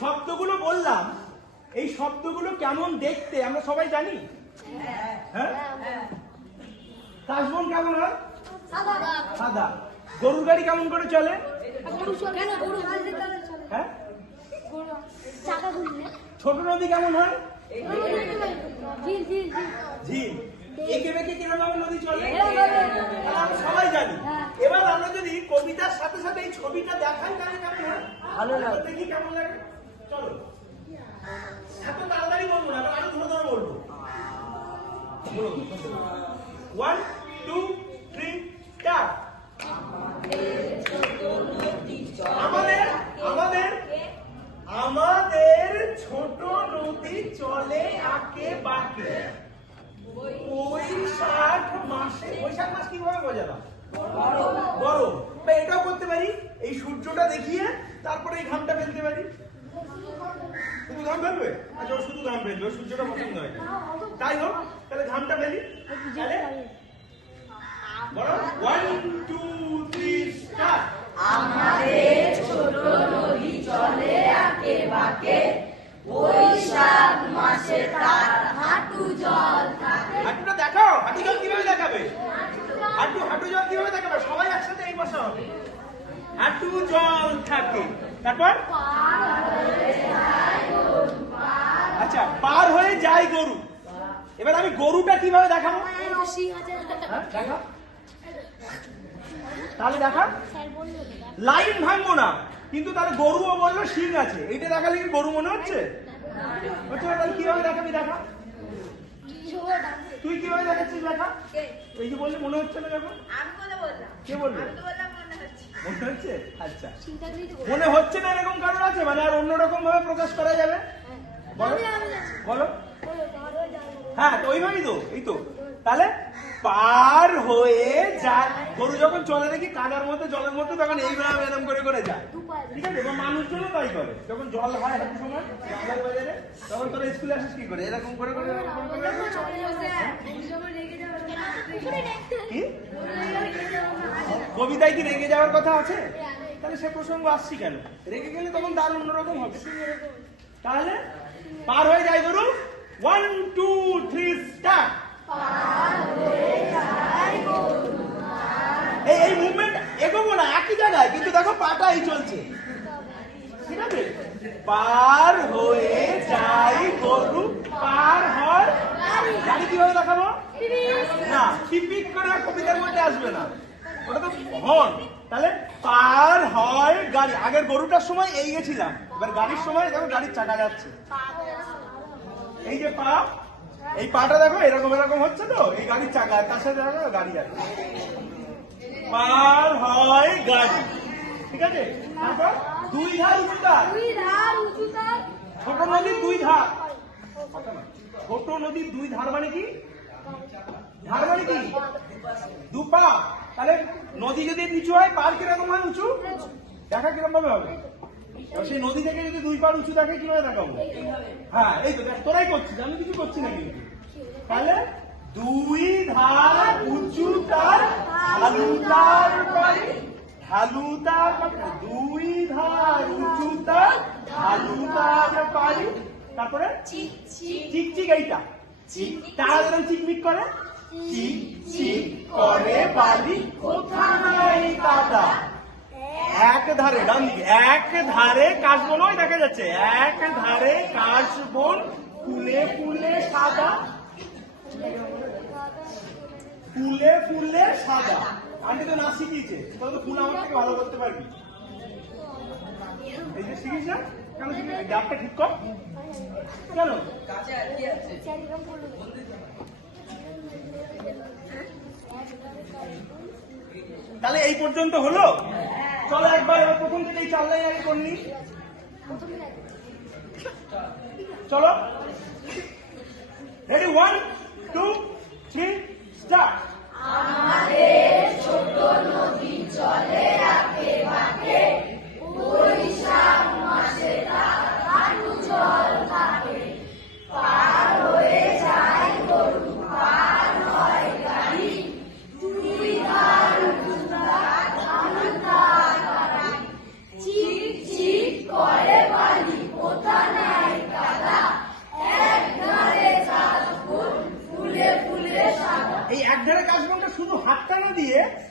শব্দগুলো বললাম, এই শব্দগুলো কেমন দেখতে আমরা সবাই জানি? হ্যাঁ, কাশবন কেমন হয়? সাদা। গরুর গাড়ি কেমন করে চলে? হ্যাঁ, ছোট নদী কেমন হয়? ঝিল। এঁকে বেঁকে কিরকম নদী চলে আমরা সবাই জানি। এবার আমরা যদি কবিতার সাথে সাথে এই ছবিটা দেখাই তাহলে কেমন হয়? ভালো লাগে। দেখি কেমন লাগে। চলো, এত তাড়াতাড়ি বলবো না, আরো ধরে ধরে বলবো। 1 2 3 স্টার্ট। আমাদের আমাদের আমাদের ছোট নদী চলে আঁকে বাঁকে, বৈশাখ মাসে। বৈশাখ মাস কিভাবে বোঝালাম? গরম। এটাও করতে পারি, এই সূর্যটা দেখিয়ে তারপরে এই ঘামটা ফেলতে পারি। শুধু ঘাম ফেলবে? আচ্ছা, ও শুধু ঘাম ফেলবে, সূর্যটা পছন্দ হয়। তাই হোক, তাহলে ঘামটা ফেলি। তাহলে 1 2 3 স্টার্ট। আমাদের ছোট নদী চলে আঁকে বাঁকে, বৈশাখ মাসে তার হাঁটু জল থাকে। হাঁটুটা দেখাও, হাঁটু জল কিভাবে দেখাবে? হাঁটু জল কিভাবে দেখাবে? সবাই একসাথে এই বসা হবে। হাঁটু জল থাকে, তারপর আচ্ছা, পার হয়ে যায় গরু। এবার আমি গরুটা কিভাবে দেখাবো? দেখা, তাহলে দেখা, লাইন ভাঙবো না, কিন্তু তাহলে গরুও বললো শিং আছে। এইটা দেখালে কি গরু মনে হচ্ছে? তাহলে কিভাবে দেখাবি? দেখা, তুই কিভাবে দেখাচ্ছিস? দেখা, এই যে বললি মনে হচ্ছে না যখন। কে বললো? মনে হচ্ছে? আচ্ছা, মনে হচ্ছে না এরকম কারণ আছে মানে আর অন্যরকম ভাবে প্রকাশ করা যাবে? বলো। হ্যাঁ, তো ওইভাবেই তো। এই তো, তাহলে পার হয়ে যায় গরু। যখন চলে দেখি কাদার মধ্যে, জলের মধ্যে, তখন এইভাবে এরকম করে করে যায়। ঠিক আছে, এবং মানুষজনও তাই করে। যখন জল হয় এক সময় জলের বাজারে, তখন তোরা স্কুলে আসিস কি করে? এরকম করে করে কি কবিতায় কি রেগে যাওয়ার কথা আছে? তাহলে সে প্রসঙ্গ আসছি কেন? রেগে গেলে তখন তার অন্যরকম হবে। তাহলে পার হয়ে যায় গরু। 1 2 3 স্টার্ট। এই মুভমেন্ট এগোবো না, একই জায়গায়, কিন্তু দেখো পাটা এই চলছে। ঠিক আছে, পার হয়ে যায় গরু, পার হয় গাড়ি। কিভাবে দেখাবো? না, পিপিক করে কবিতার মধ্যে আসবে না, ওটা তো হর্ন। তাহলে পার হয় গাড়ি। আগের গরুটার সময় এই গেছিলাম, এবার গাড়ির সময় দেখো গাড়ির চাকা যাচ্ছে। এই যে পা, এই পাটা দেখো এরকম এরকম হচ্ছে, তো এই গাড়ির চাকা, তার সাথে দেখো গাড়ি যাচ্ছে। পার হয় গাড়ি। ঠিক আছে, তারপর দুই ধার উঁচুতার। ছোট নদীর দুই ধার। ছোট নদীর দুই ধার মানে কি? ধার মানে কি? দুপা। তাহলে নদী যদি নিচু হয়, পার কিরকম হয়? উঁচু। দেখা কিরকম ভাবে হবে? সেই নদী থেকে যদি দুই পার উঁচু থাকে কিভাবে দেখাবো? হ্যাঁ, এই তো দেখ, তোরাই করছিস, আমি কিছু করছি না কিন্তু। তাহলে দুই ধার উঁচু তার ঢালুদার বাড়ি। ঢালুদার, দুই ধার উঁচু তার ঢালুদার বাড়ি। তারপরে চিকচিক, এইটা তারা যেরকম চিকমিক করে, চিক চিক করে বালি, কোথায় কাদা। এক ধারে, ডান দিকে, এক ধারে কাশবন, ওই দেখা যাচ্ছে, এক ধারে কাশবন, ফুলে ফুলে সাদা, ফুলে ফুলে সাদা। আমি তো নাচ শিখিয়েছে, তাহলে তো ফুল আমার থেকে ভালো করতে পারবি। এই যে শিখিস না কেন? শিখিস, ডাবটা ঠিক কর কেন? তাহলে এই পর্যন্ত হলো। চলো একবার এবার প্রথম থেকে এই 4 লাইন আগে করনি। চলো, রেডি, 1 2 3 স্টার্ট। আমাদের ছোট নদী চলে আঁকে বাঁকে, বৈশাখ মাসে তার হাঁটু জল থাকে। পার হয়ে যায় গরু, পার হয় গাড়ি, দুই ধার চিক চিক করে বালি,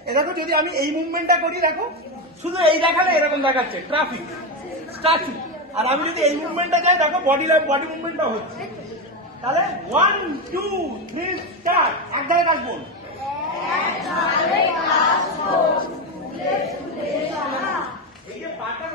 এ দেখো যদি আমি এই মুভমেন্টটা করি দেখো শুধু এই দেখালে এরকম দেখাচ্ছে ট্রাফিক স্ট্যাচু, আর আমি যদি এই মুভমেন্টটা যাই দেখো বডি মুভমেন্টটা হচ্ছে। তাহলে 1 2 3 স্টার্ট। এক ধারে কাটবো, এই যে পাটা